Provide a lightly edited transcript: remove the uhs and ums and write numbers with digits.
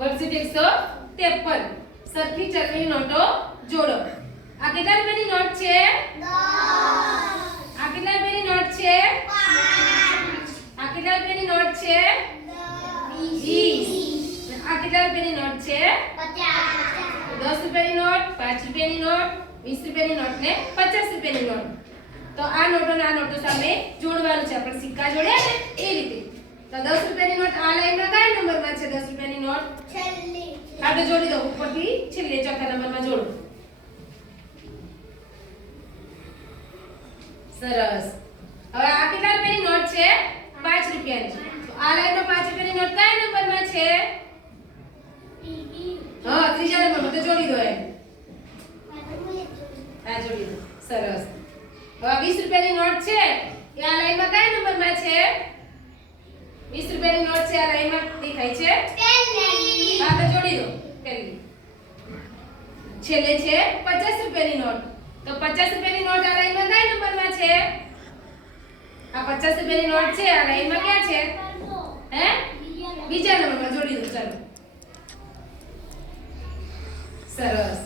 Worksheet 153 સરખી ચલણી નોટો જોડો. આ કેટલા રૂપિયાની નોટ છે? 10. આ કેટલા રૂપિયાની નોટ છે? 5. આ કેટલા રૂપિયાની નોટ છે? 20. આ કેટલા રૂપિયાની નોટ છે? 50. 10 રૂપિયાની નોટ, 5 રૂપિયાની નોટ, 20 રૂપિયાની નોટ ને 50 રૂપિયાની નોટ. તો આ નોટો સામે જોડવાનું છે. આપણે સિક્કા જોડ્યા ને એ રીતે. તો 10 રૂપિયાની નોટ આ લાઈનમાં કયા નંબરમાં છે? 10 રૂપિયાની નોટ છેલ્લી. આપણે જોડી દો ઉપરથી છેલ્લે ચોથા નંબરમાં જોડો. સરસ. હવે આ કેટલા રૂપિયાની નોટ છે? 5 રૂપિયાની. તો આ લાઈનમાં 5 રૂપિયાની નોટ કયા નંબરમાં છે? હા, ત્રીજા નંબરમાં. તો જોડી દો એમ. આ જોડી દો. સરસ. હવે 20 રૂપિયાની નોટ છે એ આ લાઈનમાં કયા નંબરમાં છે? 20 રૂપિયાની નોટ છે આ લાઈનમાં દેખાય છે? પહેલી. હા, તો જોડી દો. પહેલી. છેલ્લે છે 50 રૂપિયાની નોટ. તો 50 રૂપિયાની નોટ આ લાઈનમાં કયા નંબરમાં છે? આ 50 રૂપિયાની નોટ છે આ લાઈનમાં ક્યાં છે? હે? બીજા નંબરમાં જોડી દો. ચાલો. સરસ.